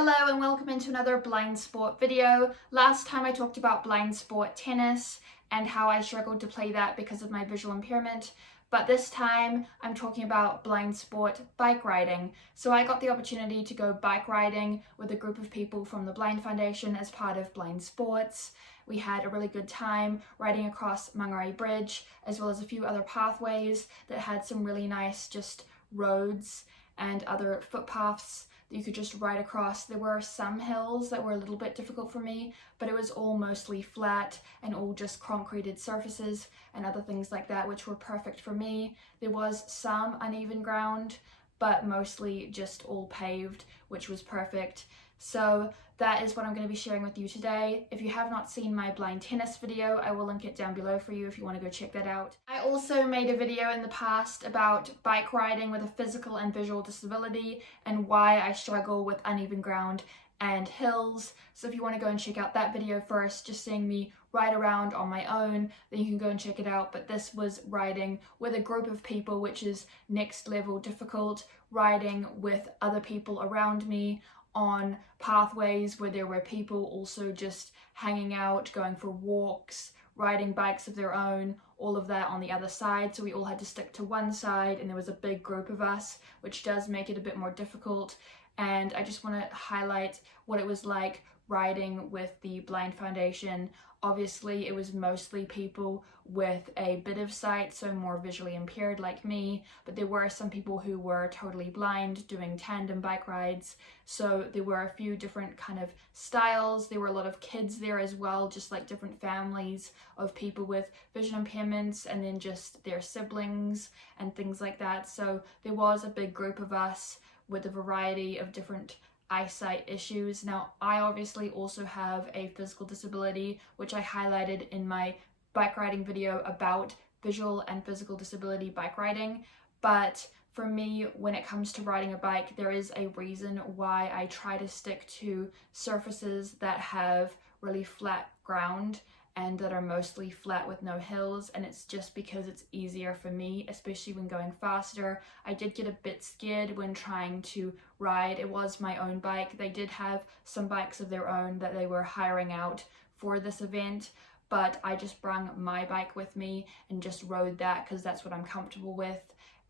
Hello and welcome into another blind sport video. Last time I talked about blind sport tennis and how I struggled to play that because of my visual impairment, but this time I'm talking about blind sport bike riding. So I got the opportunity to go bike riding with a group of people from the Blind Foundation as part of blind sports. We had a really good time riding across Mangere Bridge, as well as a few other pathways that had some really nice just roads and other footpaths that you could just ride across. There were some hills that were a little bit difficult for me, but it was all mostly flat and all just concreted surfaces and other things like that, which were perfect for me. There was some uneven ground, but mostly just all paved, which was perfect. So that is what I'm going to be sharing with you today. If you have not seen my blind tennis video, I will link it down below for you if you want to go check that out. I also made a video in the past about bike riding with a physical and visual disability and why I struggle with uneven ground and hills. So if you want to go and check out that video first, just seeing me ride around on my own, then you can go and check it out. But this was riding with a group of people, which is next level difficult, riding with other people around me on pathways where there were people also just hanging out, going for walks, riding bikes of their own, all of that on the other side. So we all had to stick to one side and there was a big group of us, which does make it a bit more difficult. And I just want to highlight what it was like riding with the Blind Foundation. Obviously, it was mostly people with a bit of sight, so more visually impaired like me, but there were some people who were totally blind doing tandem bike rides. So there were a few different kind of styles. There were a lot of kids there as well, just like different families of people with vision impairments and then just their siblings and things like that. So there was a big group of us with a variety of different eyesight issues. Now, I obviously also have a physical disability, which I highlighted in my bike riding video about visual and physical disability bike riding. But for me, when it comes to riding a bike, there is a reason why I try to stick to surfaces that have really flat ground and that are mostly flat with no hills, and it's just because it's easier for me, especially when going faster. I did get a bit scared when trying to ride. It was my own bike. They did have some bikes of their own that they were hiring out for this event, but I just brung my bike with me and just rode that because that's what I'm comfortable with.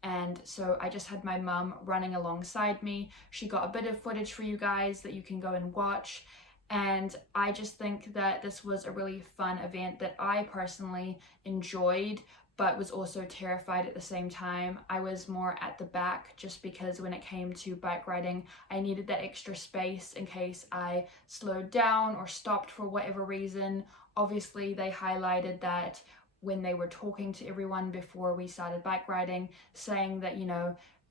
And so I just had my mum running alongside me. She got a bit of footage for you guys that you can go and watch. And I just think that this was a really fun event that I personally enjoyed, but was also terrified at the same time. I was more at the back just because when it came to bike riding, I needed that extra space in case I slowed down or stopped for whatever reason. Obviously, they highlighted that when they were talking to everyone before we started bike riding, saying that,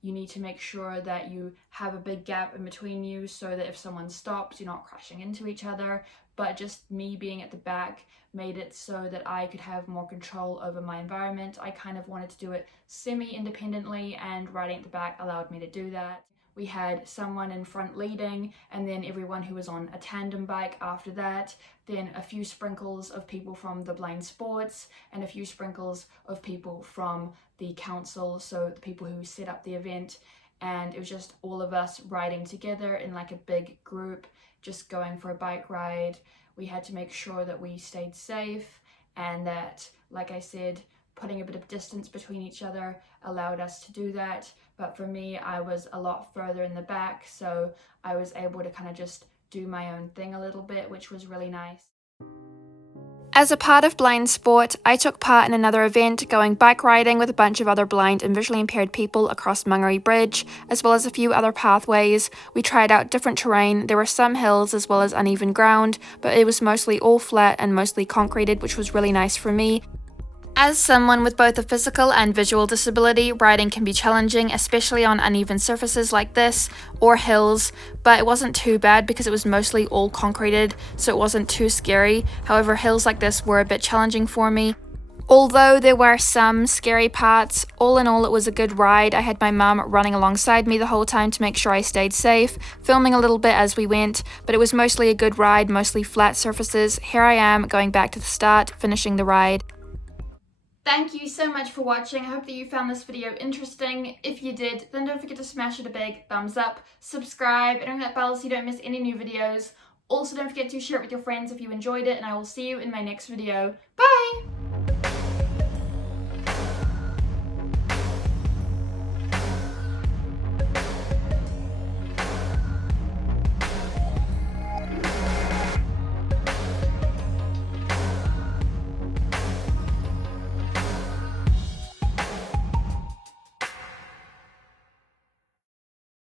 you need to make sure that you have a big gap in between you so that if someone stops, you're not crashing into each other. But just me being at the back made it so that I could have more control over my environment. I kind of wanted to do it semi-independently, and riding at the back allowed me to do that. We had someone in front leading, and then everyone who was on a tandem bike after that, then a few sprinkles of people from the blind sports, and a few sprinkles of people from the council, so the people who set up the event. And it was just all of us riding together in like a big group, just going for a bike ride. We had to make sure that we stayed safe and that, like I said, putting a bit of distance between each other allowed us to do that. But for me, I was a lot further in the back, so I was able to kind of just do my own thing a little bit, which was really nice. As a part of blind sport, I took part in another event going bike riding with a bunch of other blind and visually impaired people across Mangere Bridge, as well as a few other pathways. We tried out different terrain. There were some hills as well as uneven ground, but it was mostly all flat and mostly concreted, which was really nice for me. As someone with both a physical and visual disability, riding can be challenging, especially on uneven surfaces like this, or hills, but it wasn't too bad because it was mostly all concreted, so it wasn't too scary. However, hills like this were a bit challenging for me. Although there were some scary parts, all in all it was a good ride. I had my mum running alongside me the whole time to make sure I stayed safe, filming a little bit as we went, but it was mostly a good ride, mostly flat surfaces. Here I am going back to the start, finishing the ride. Thank you so much for watching. I hope that you found this video interesting. If you did, then don't forget to smash it a big thumbs up, subscribe, and ring that bell so you don't miss any new videos. Also, don't forget to share it with your friends if you enjoyed it, and I will see you in my next video. Bye!